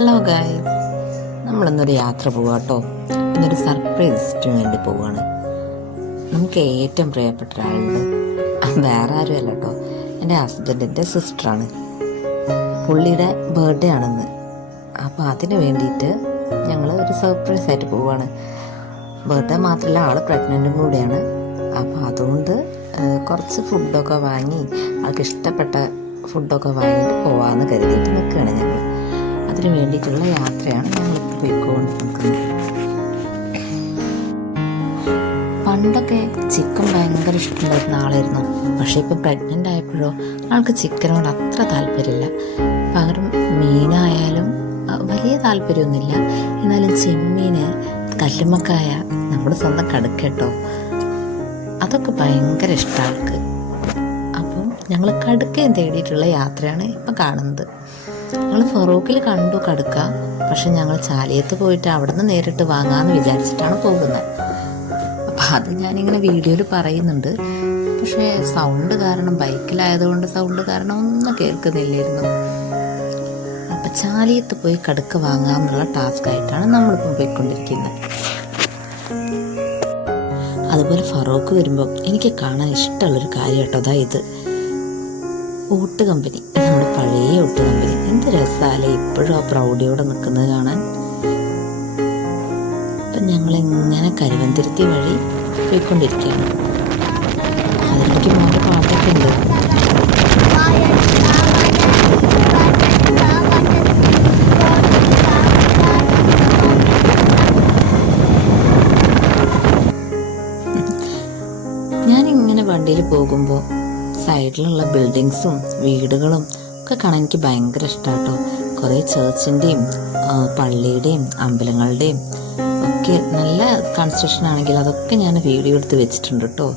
Hello guys, നമ്മളിന്നൊരു യാത്ര പോവാട്ടോ. ഇന്നൊരു സർപ്രൈസിന് വേണ്ടി പോവാണ്. നമുക്ക് ഏറ്റവും പ്രിയപ്പെട്ട ഒരാളുണ്ട്. വേറെ ആരും അല്ല കേട്ടോ, എൻ്റെ ഹസ്ബൻഡിൻ്റെ സിസ്റ്ററാണ്. പുള്ളിയുടെ ബർത്ത്ഡേ ആണെന്ന്. അപ്പോൾ അതിന് വേണ്ടിയിട്ട് ഞങ്ങൾ ഒരു സർപ്രൈസ് ആയിട്ട് പോവാണ്. ബർത്ത്ഡേ മാത്രമല്ല, ആൾ പ്രഗ്നൻറ്റും കൂടിയാണ്. അപ്പോൾ അതുകൊണ്ട് കുറച്ച് ഫുഡൊക്കെ വാങ്ങി, ആൾക്ക് ഇഷ്ടപ്പെട്ട ഫുഡൊക്കെ വാങ്ങിയിട്ട് പോവാമെന്ന് കരുതിയിട്ട് നിൽക്കുകയാണ് ഞങ്ങൾ. അതിന് വേണ്ടിയിട്ടുള്ള യാത്രയാണ് ഞങ്ങളിപ്പോൾ പോയിക്കൊണ്ട് നിൽക്കുന്നത്. പണ്ടൊക്കെ ചിക്കൻ ഭയങ്കര ഇഷ്ടമുണ്ടായിരുന്ന ആളായിരുന്നു. പക്ഷേ ഇപ്പോൾ പ്രഗ്നൻ്റ് ആയപ്പോഴോ ആൾക്ക് ചിക്കനോട് അത്ര താല്പര്യമില്ല. പകരം മീനായാലും വലിയ താല്പര്യമൊന്നുമില്ല. എന്നാലും ചെമ്മീൻ, കല്ലുമ്മക്കായ, നമ്മുടെ സ്വന്തം കടുക്കട്ടോ, അതൊക്കെ ഭയങ്കര ഇഷ്ടമാണ് ആൾക്ക്. അപ്പം ഞങ്ങൾ കടുക്കയും തേടിയിട്ടുള്ള യാത്രയാണ് ഇപ്പം കാണുന്നത്. ഞങ്ങൾ ഫറൂഖിൽ കണ്ടു കടുക്ക, പക്ഷെ ഞങ്ങൾ ചാലിയത്ത് പോയിട്ട് അവിടെ നിന്ന് നേരിട്ട് വാങ്ങാമെന്ന് വിചാരിച്ചിട്ടാണ് പോകുന്നത്. അപ്പം അത് ഞാനിങ്ങനെ വീഡിയോയിൽ പറയുന്നുണ്ട്. പക്ഷേ സൗണ്ട് കാരണം, ബൈക്കിലായതുകൊണ്ട് സൗണ്ട് കാരണം ഒന്നും കേൾക്കുന്നില്ലായിരുന്നു. അപ്പം ചാലിയത്ത് പോയി കടുക്ക വാങ്ങാമെന്നുള്ള ടാസ്ക്കായിട്ടാണ് നമ്മളിപ്പം പോയിക്കൊണ്ടിരിക്കുന്നത്. അതുപോലെ ഫറൂഖ് വരുമ്പോൾ എനിക്ക് കാണാൻ ഇഷ്ടമുള്ളൊരു കാര്യം കേട്ടോ, അതാ ഇത് ഊട്ട് കമ്പനി, നമ്മുടെ പഴയ ഊട്ട് കമ്പനി. എന്ത് രസമല്ലേ ഇപ്പോഴും ആ പ്രൗഢിയോടെ നിൽക്കുന്നത് കാണാൻ. അപ്പം ഞങ്ങളിങ്ങനെ കരുവന്തിരുത്തി വഴി പോയിക്കൊണ്ടിരിക്കുകയാണ്. അതിലേക്ക് മോൻ്റെ പാട്ടൊക്കെ ഉണ്ട്. ഞാനിങ്ങനെ വണ്ടിയിൽ പോകുമ്പോൾ സൈഡിലുള്ള ബിൽഡിങ്സും വീടുകളും ഒക്കെ കാണാൻ എനിക്ക് ഭയങ്കര ഇഷ്ടമാട്ടോ. കുറേ ചേർച്ചിൻ്റെയും പള്ളിയുടെയും അമ്പലങ്ങളുടെയും ഒക്കെ നല്ല കൺസ്ട്രക്ഷൻ ആണെങ്കിൽ അതൊക്കെ ഞാൻ വീഡിയോ എടുത്ത് വെച്ചിട്ടുണ്ട് കേട്ടോ.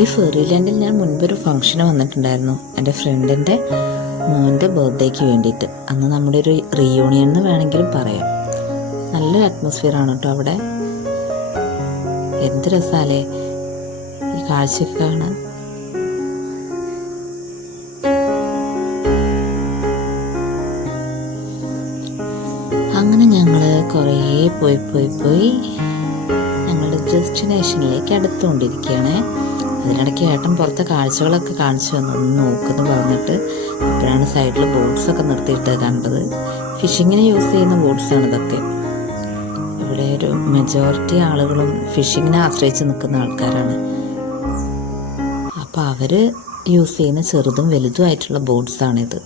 ഈ ഫെറിലാൻഡിൽ ഞാൻ മുൻപൊരു ഫംഗ്ഷന് വന്നിട്ടുണ്ടായിരുന്നു, എൻ്റെ ഫ്രണ്ടിൻ്റെ മോൻ്റെ ബർത്ത്ഡേക്ക് വേണ്ടിയിട്ട്. അന്ന് നമ്മുടെ ഒരു റീയൂണിയൻ എന്ന് വേണമെങ്കിലും പറയാം. നല്ലൊരു അറ്റ്മോസ്ഫിയർ ആണ് കേട്ടോ അവിടെ. എന്ത് രസമല്ലേ ഈ കാഴ്ചയൊക്കെ കാണാൻ. അങ്ങനെ ഞങ്ങൾ കുറേ പോയി ഞങ്ങളുടെ ഡെസ്റ്റിനേഷനിലേക്ക് അടുത്തുകൊണ്ടിരിക്കുകയാണ്. അതിനിടയ്ക്ക് ഏട്ടൻ പുറത്തെ കാഴ്ചകളൊക്കെ കാണിച്ചു വന്നു, ഒന്ന് നോക്കുന്നു പറഞ്ഞിട്ട്. അപ്പോഴാണ് സൈഡിൽ ബോട്ട്സൊക്കെ നിർത്തിയിട്ട് കണ്ടത്. ഫിഷിങ്ങിന് യൂസ് ചെയ്യുന്ന ബോട്ട്സാണ് ഇതൊക്കെ. ഇവിടെ ഒരു മെജോറിറ്റി ആളുകളും ഫിഷിങ്ങിനെ ആശ്രയിച്ച് നിൽക്കുന്ന ആൾക്കാരാണ്. അപ്പോൾ അവർ യൂസ് ചെയ്യുന്ന ചെറുതും വലുതുമായിട്ടുള്ള ബോട്ട്സാണിത്.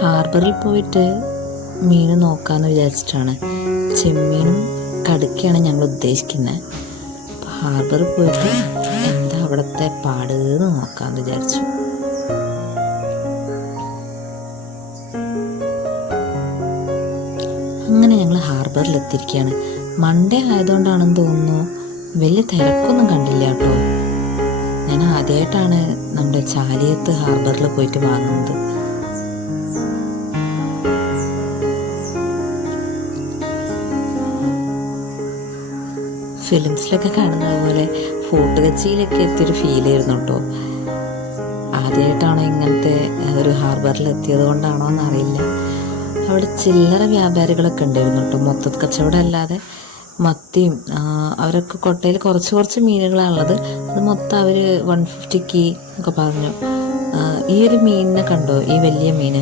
ഹാർബറിൽ പോയിട്ട് മീൻ നോക്കാമെന്ന് വിചാരിച്ചിട്ടാണ്. ചെമ്മീനും കടുക്കയാണ് ഞങ്ങൾ ഉദ്ദേശിക്കുന്നത്. അപ്പോൾ ഹാർബറിൽ പോയിട്ട് എന്താ അവിടുത്തെ പാടെന്ന് നോക്കാമെന്ന് വിചാരിച്ചു. അങ്ങനെ ഞങ്ങൾ ഹാർബറിൽ എത്തിയിരിക്കുകയാണ്. മൺഡേ ആയതുകൊണ്ടാണെന്ന് തോന്നുന്നു വലിയ തിരക്കൊന്നും കണ്ടില്ല കേട്ടോ. ഞാൻ ആദ്യമായിട്ടാണ് നമ്മുടെ ചാലിയത്ത് ഹാർബറിൽ പോയിട്ട് വാങ്ങുന്നത്. ഫിലിംസിലൊക്കെ കാണുന്നത് പോലെ ഫോർട്ട് കൊച്ചിയിലൊക്കെ എത്തിയൊരു ഫീൽ ആയിരുന്നു കേട്ടോ. ആദ്യമായിട്ടാണോ ഇങ്ങനത്തെ ഒരു ഹാർബറിൽ എത്തിയത് കൊണ്ടാണോ എന്നറിയില്ല. അവിടെ ചില്ലറ വ്യാപാരികളൊക്കെ ഉണ്ടായിരുന്നു കേട്ടോ. മൊത്തത്തിൽ കച്ചവടം അല്ലാതെ മത്തിയും അവരൊക്കെ കൊട്ടയിൽ കുറച്ച് മീനുകളാണുള്ളത്. അത് മൊത്തം അവർ 150 ഒക്കെ പറഞ്ഞു. ഈ ഒരു മീനിനെ കണ്ടോ, ഈ വലിയ മീൻ,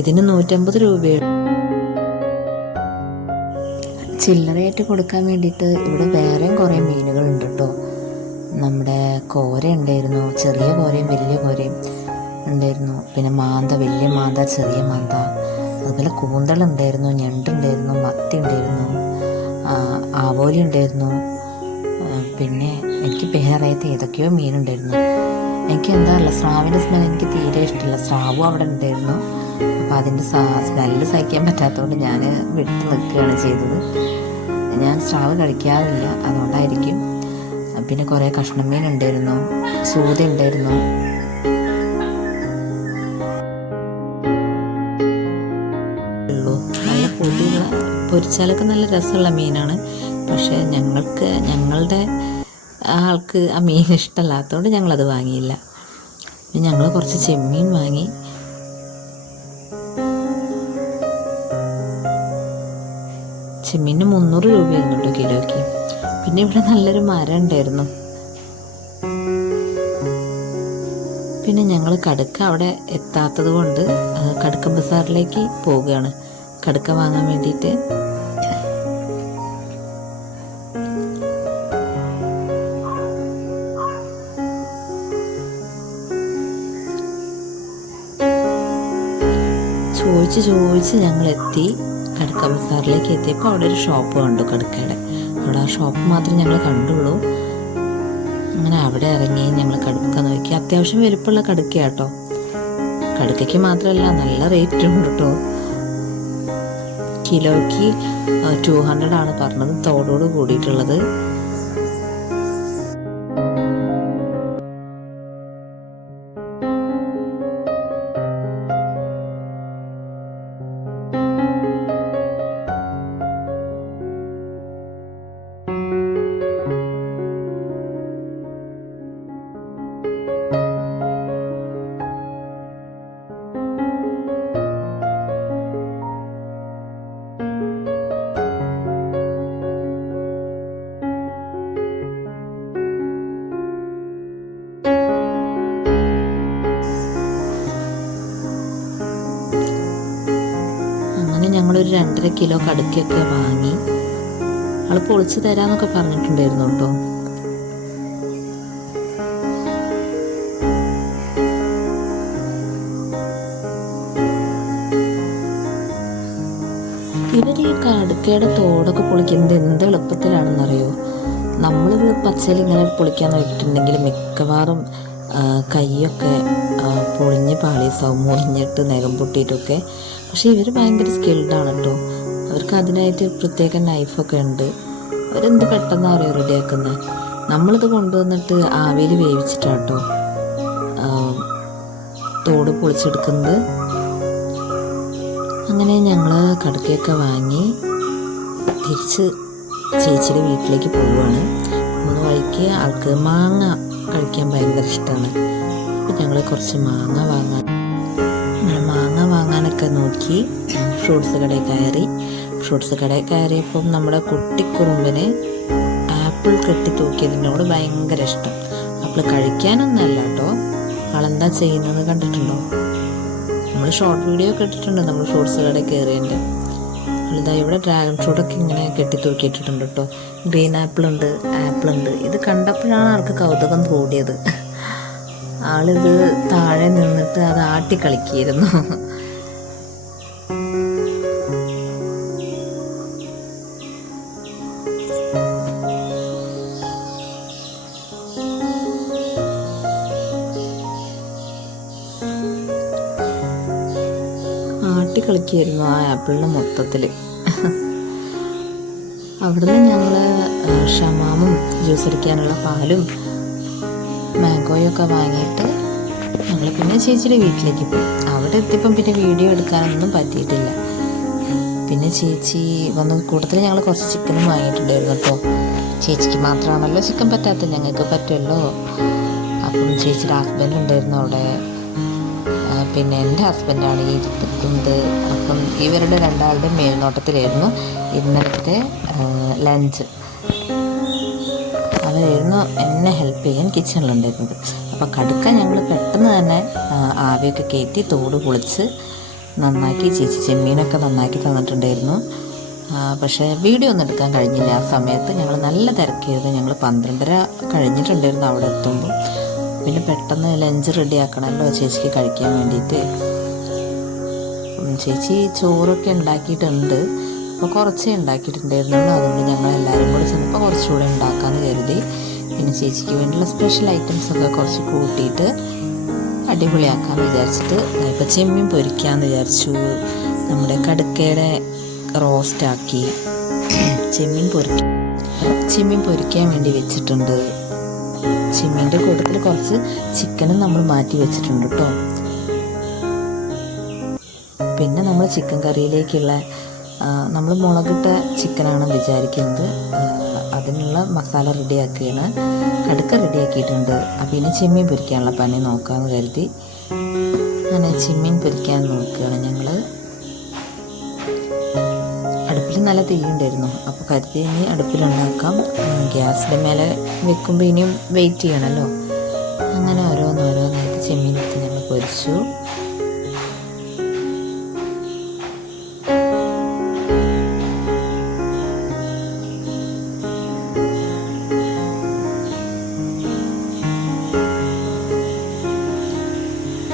ഇതിന് 150 രൂപയാണ്. ചില്ലറയായിട്ട് കൊടുക്കാൻ വേണ്ടിയിട്ട് ഇവിടെ വേറെയും കുറേ മീനുകളുണ്ട് കേട്ടോ. നമ്മുടെ കോര ഉണ്ടായിരുന്നു, ചെറിയ കോരയും വലിയ കോരയും ഉണ്ടായിരുന്നു. പിന്നെ മാന്ത, വലിയ മാന്ത, ചെറിയ മാന്ത, അതുപോലെ കൂന്തളുണ്ടായിരുന്നു, ഞണ്ടുണ്ടായിരുന്നു, മത്തി ഉണ്ടായിരുന്നു, ആവോലി ഉണ്ടായിരുന്നു. പിന്നെ എനിക്ക് പേരറിയാത്ത ഏതൊക്കെയോ മീനുണ്ടായിരുന്നു. എനിക്ക് എന്താ അറിയില്ല, സ്രാവിൻ്റെ സ്മെൽ എനിക്ക് തീരെ ഇഷ്ടമില്ല. സ്രാവും അവിടെ ഉണ്ടായിരുന്നു. അപ്പോൾ അതിൻ്റെ സ്മെല്ല് സഹിക്കാൻ പറ്റാത്തതുകൊണ്ട് ഞാൻ വിട്ട് നിൽക്കുകയാണ് ചെയ്തത്. ഞാൻ സ്രാവ് കഴിക്കാറില്ല, അതുകൊണ്ടായിരിക്കും. പിന്നെ കുറേ കഷ്ണം മീൻ ഉണ്ടായിരുന്നു, സൂത ഉണ്ടായിരുന്നു. നല്ല പൊടിയുള്ള പൊരിച്ചാലൊക്കെ നല്ല രസമുള്ള മീനാണ്. പക്ഷേ ഞങ്ങളുടെ ആൾക്ക് ആ മീൻ ഇഷ്ടമല്ലാത്തതുകൊണ്ട് ഞങ്ങളത് വാങ്ങിയില്ല. പിന്നെ ഞങ്ങൾ കുറച്ച് ചെമ്മീൻ വാങ്ങി. ചെമ്മീന് 300 രൂപയായിരുന്നു കേട്ടോ കിലോയ്ക്ക്. പിന്നെ ഇവിടെ നല്ലൊരു മരം ഉണ്ടായിരുന്നു. പിന്നെ ഞങ്ങൾ കടുക്ക അവിടെ എത്താത്തത് കൊണ്ട് കടുക്ക ബസാറിലേക്ക് പോവുകയാണ് കടുക്ക വാങ്ങാൻ വേണ്ടിയിട്ട്. ചോദിച്ച് ഞങ്ങളെത്തി. കടുക്ക ബസാറിലേക്ക് എത്തിയപ്പോൾ അവിടെ ഒരു ഷോപ്പ് കണ്ടു കടുക്കയുടെ. അവിടെ ആ ഷോപ്പ് മാത്രമേ ഞങ്ങൾ കണ്ടുള്ളൂ. അങ്ങനെ അവിടെ ഇറങ്ങി ഞങ്ങൾ കടുക്ക നോക്കി. അത്യാവശ്യം വലുപ്പമുള്ള കടുക്കയാട്ടോ. കടുക്കയ്ക്ക് മാത്രമല്ല നല്ല റേറ്റും ഉണ്ട് കേട്ടോ. കിലോയ്ക്ക് 200 ആണ് പറഞ്ഞത്, തോടോട് കൂടിയിട്ടുള്ളത്. ഞങ്ങളൊരു 2.5 കിലോ കടുക്കയൊക്കെ വാങ്ങി. ആൾ പൊളിച്ച് തരാന്നൊക്കെ പറഞ്ഞിട്ടുണ്ടായിരുന്നു കേട്ടോ. ഇവർ ഈ കടുക്കയുടെ തോടൊക്കെ പൊളിക്കുന്നത് എന്ത് എളുപ്പത്തിലാണെന്നറിയോ? നമ്മളൊരു പച്ചയിൽ ഇങ്ങനെ പൊളിക്കാൻ നോക്കിയിട്ടുണ്ടെങ്കിൽ മിക്കവാറും കൈയൊക്കെ പൊളിഞ്ഞ് പാളീസാവും, മുറിഞ്ഞിട്ട് നഖം പൊട്ടിയിട്ടൊക്കെ. പക്ഷേ ഇവർ ഭയങ്കര സ്കിൽഡാണ് കേട്ടോ. അവർക്ക് അതിനായിട്ട് പ്രത്യേക നൈഫൊക്കെ ഉണ്ട്. അവരെന്ത് പെട്ടെന്ന് അറിയോ റെഡിയാക്കുന്നത്. നമ്മളിത് കൊണ്ടുവന്നിട്ട് ആവിയിൽ വേവിച്ചിട്ടാട്ടോ തോട് പൊളിച്ചെടുക്കുന്നത്. അങ്ങനെ ഞങ്ങൾ കടുക്കയൊക്കെ വാങ്ങി തിരിച്ച് ചേച്ചിയുടെ വീട്ടിലേക്ക് പോവുകയാണ്. പോകുന്ന വഴിക്ക് ആൾക്ക് മാങ്ങ കഴിക്കാൻ ഭയങ്കര ഇഷ്ടമാണ്. അപ്പോൾ ഞങ്ങൾ കുറച്ച് മാങ്ങ വാങ്ങാനൊക്കെ നോക്കി ഫ്രൂട്ട്സ് കടയിൽ കയറി. ഫ്രൂട്ട്സ് കടയിൽ കയറിയപ്പം നമ്മുടെ കുട്ടിക്കുറുമ്പിന് ആപ്പിൾ കെട്ടി തൂക്കിയതിനോട് ഭയങ്കര ഇഷ്ടം. ആപ്പിൾ കഴിക്കാനൊന്നല്ല കേട്ടോ, ആളെന്താ ചെയ്യുന്നത് കണ്ടിട്ടുണ്ടോ? നമ്മൾ ഷോർട്ട് വീഡിയോ ഒക്കെ ഇട്ടിട്ടുണ്ട് നമ്മൾ ഫ്രൂട്ട്സ് കടയിൽ കയറിയതിൻ്റെ. ഇതാ ഇവിടെ ഡ്രാഗൺ ഫ്രൂട്ടൊക്കെ ഇങ്ങനെ കെട്ടി തൂക്കിയിട്ടിട്ടുണ്ട് കേട്ടോ. ഗ്രീൻ ആപ്പിളുണ്ട്. ഇത് കണ്ടപ്പോഴാണ് ആൾക്ക് കൗതുകം കൂടിയത്. ആളിത് താഴെ നിന്നിട്ട് അത് ആട്ടിക്കളിക്കായിരുന്നു. കളിക്കായിരുന്നു ആ ആപ്പിളിന് മൊത്തത്തിൽ. അവിടുന്ന് ഞങ്ങൾ ഷമാമും ജ്യൂസ് അടിക്കാനുള്ള പാലും മാംഗോയൊക്കെ വാങ്ങിയിട്ട് ഞങ്ങൾ പിന്നെ ചേച്ചിയുടെ വീട്ടിലേക്ക് പോയി. അവിടെ എത്തിയപ്പം പിന്നെ വീഡിയോ എടുക്കാനൊന്നും പറ്റിയിട്ടില്ല. പിന്നെ ചേച്ചി വന്ന കൂട്ടത്തിൽ ഞങ്ങൾ കുറച്ച് ചിക്കനും വാങ്ങിയിട്ടുണ്ടായിരുന്നു കേട്ടോ. ചേച്ചിക്ക് മാത്രമാണല്ലോ ചിക്കൻ പറ്റാത്തത്, ഞങ്ങൾക്ക് പറ്റുമല്ലോ. അപ്പം ചേച്ചിയുടെ ഹസ്ബൻഡ് ഉണ്ടായിരുന്നു അവിടെ. പിന്നെ എൻ്റെ ഹസ്ബൻഡാണ് ഈ ഇരിക്കുന്നത്. അപ്പം ഇവരുടെ രണ്ടാളുടെ മേൽനോട്ടത്തിലായിരുന്നു ഇന്നലത്തെ ലഞ്ച്. അവരായിരുന്നു എന്നെ ഹെൽപ്പ് ചെയ്യാൻ കിച്ചണിലുണ്ടായിരുന്നത്. അപ്പം കടുക്ക ഞങ്ങൾ പെട്ടെന്ന് തന്നെ ആവിയൊക്കെ കയറ്റി തോട് പൊളിച്ച് നന്നാക്കി. ചേച്ചി ചെമ്മീനൊക്കെ നന്നാക്കി തന്നിട്ടുണ്ടായിരുന്നു. പക്ഷേ വീഡിയോ ഒന്നും എടുക്കാൻ കഴിഞ്ഞില്ല ആ സമയത്ത്. ഞങ്ങൾ നല്ല തിരക്കിയത്. ഞങ്ങൾ 12:30 കഴിഞ്ഞിട്ടുണ്ടായിരുന്നു അവിടെ എത്തുമ്പോൾ. പിന്നെ പെട്ടെന്ന് ലഞ്ച് റെഡിയാക്കണമല്ലോ ചേച്ചിക്ക് കഴിക്കാൻ വേണ്ടിയിട്ട്. ചേച്ചി ചോറൊക്കെ ഉണ്ടാക്കിയിട്ടുണ്ട്. അപ്പോൾ കുറച്ചേ ഉണ്ടാക്കിയിട്ടുണ്ടായിരുന്നുള്ളൂ. അതുകൊണ്ട് ഞങ്ങൾ എല്ലാവരും കൂടെ ചെന്നപ്പോൾ കുറച്ചുകൂടെ ഉണ്ടാക്കാമെന്ന് കരുതി. പിന്നെ ചേച്ചിക്ക് വേണ്ടിയുള്ള സ്പെഷ്യൽ ഐറ്റംസൊക്കെ കുറച്ച് കൂട്ടിയിട്ട് അടിപൊളിയാക്കാമെന്ന് വിചാരിച്ചിട്ട് ഇപ്പോൾ ചെമ്മീൻ പൊരിക്കാമെന്ന് വിചാരിച്ചു. നമ്മുടെ കടുക്കയുടെ റോസ്റ്റാക്കി ചെമ്മീൻ പൊരിക്കാൻ വേണ്ടി വെച്ചിട്ടുണ്ട്. ചെമ്മീൻ്റെ കൂട്ടത്തിൽ കുറച്ച് ചിക്കനും നമ്മൾ മാറ്റി വെച്ചിട്ടുണ്ട് കേട്ടോ. പിന്നെ നമ്മൾ ചിക്കൻ കറിയിലേക്കുള്ള നമ്മൾ മുളകിട്ട ചിക്കനാണ് വിചാരിക്കുന്നത്. അതിനുള്ള മസാല റെഡിയാക്കുകയാണ്. കടുക്ക റെഡിയാക്കിയിട്ടുണ്ട്. അപ്പോൾ ഇനി ചെമ്മീൻ പൊരിക്കാനുള്ള പണി നോക്കാമെന്ന് കരുതി അങ്ങനെ ചെമ്മീൻ പൊരിക്കാൻ നോക്കുകയാണ് ഞങ്ങൾ. അടുപ്പിൽ നല്ല തീയുണ്ടായിരുന്നു. അപ്പോൾ കരുതി ഇനി അടുപ്പിലുണ്ടാക്കാം. ഗ്യാസിൻ്റെ മേലെ വെക്കുമ്പോൾ ഇനിയും വെയിറ്റ് ചെയ്യണമല്ലോ. അങ്ങനെ ഓരോന്നോരോന്നായിട്ട് ചെമ്മീനൊക്കെ ഞങ്ങൾ പൊരിച്ചു.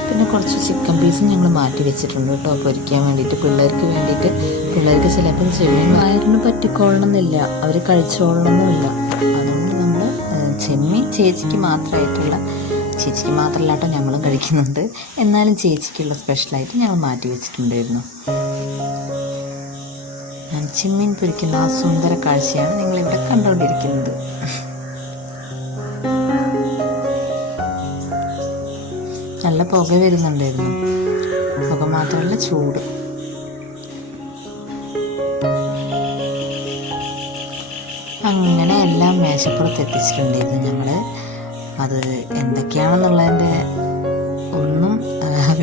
പിന്നെ കുറച്ച് ചിക്കൻ പീസും ഞങ്ങൾ മാറ്റി വെച്ചിട്ടുണ്ട് കേട്ടോ, പൊരിക്കാൻ വേണ്ടിയിട്ട്. പിള്ളേർക്ക് ചിലപ്പോൾ ചെമ്മീൻ വയറിന് പറ്റിക്കൊള്ളണമെന്നില്ല, അവർ കഴിച്ചോളണമെന്നില്ല. അതുകൊണ്ട് നമ്മൾ ചെമ്മീൻ ചേച്ചിക്ക് മാത്രമല്ല കേട്ടോ, ഞങ്ങളും കഴിക്കുന്നുണ്ട്. എന്നാലും ചേച്ചിക്കുള്ള സ്പെഷ്യലായിട്ട് ഞങ്ങൾ മാറ്റി വെച്ചിട്ടുണ്ടായിരുന്നു. ഞാൻ ചെമ്മീൻ പൊരിക്കുന്ന ആ സുന്ദര കാഴ്ചയാണ് നിങ്ങളിവിടെ കണ്ടുകൊണ്ടിരിക്കുന്നത്. നല്ല പുക വരുന്നുണ്ടായിരുന്നു. പുക മാത്രമല്ല, ചൂട്. അങ്ങനെ എല്ലാം മേശപ്പുറത്ത് എത്തിച്ചിട്ടുണ്ടായിരുന്നു ഞങ്ങൾ. അത് എന്തൊക്കെയാണെന്നുള്ളതിൻ്റെ ഒന്നും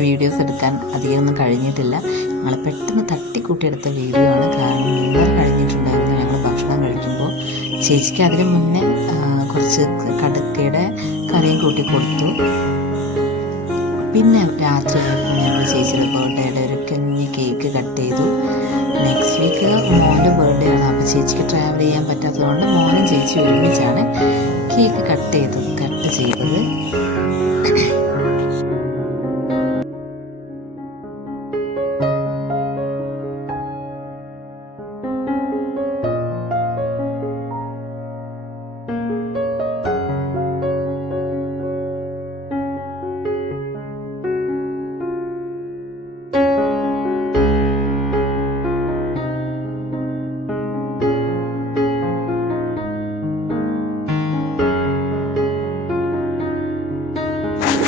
വീഡിയോസ് എടുക്കാൻ അധികമൊന്നും കഴിഞ്ഞിട്ടില്ല. ഞങ്ങൾ പെട്ടെന്ന് തട്ടിക്കൂട്ടിയെടുത്ത വീഡിയോ ആണ്. കാരണം 3:30 കഴിഞ്ഞിട്ടുണ്ടായിരുന്നു ഞങ്ങൾ ഭക്ഷണം കഴിക്കുമ്പോൾ. ചേച്ചിക്ക് അതിന് മുന്നേ കുറച്ച് കടുക്കയുടെ കറിയും കൂട്ടി കൊടുത്തു. പിന്നെ രാത്രി ഞങ്ങൾ ചേച്ചിയുടെ ബർത്ത്ഡേയുടെ ഒരു കുഞ്ഞ് കേക്ക് കട്ട് ചെയ്തു. നെക്സ്റ്റ് വീക്ക് മോൻ്റെ ബർത്ത്ഡേ ആണ്. അപ്പോൾ ചേച്ചിക്ക് ട്രാവൽ ചെയ്യാൻ പറ്റാത്തതുകൊണ്ട് മോനും ചേച്ചി ഒരുമിച്ചാണ് കേക്ക് കട്ട് ചെയ്തത്.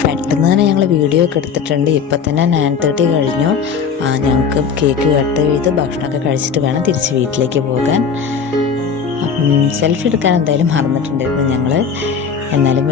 പെട്ടെന്ന് തന്നെ ഞങ്ങൾ വീഡിയോ ഒക്കെ എടുത്തിട്ടുണ്ട്. ഇപ്പം തന്നെ 9:30 കഴിഞ്ഞു. ഞങ്ങൾക്ക് കേക്ക് കട്ട് ചെയ്ത് ഭക്ഷണമൊക്കെ കഴിച്ചിട്ട് വേണം തിരിച്ച് വീട്ടിലേക്ക് പോകാൻ. സെൽഫി എടുക്കാൻ എന്തായാലും മറന്നിട്ടുണ്ടായിരുന്നു ഞങ്ങൾ. എന്നാലും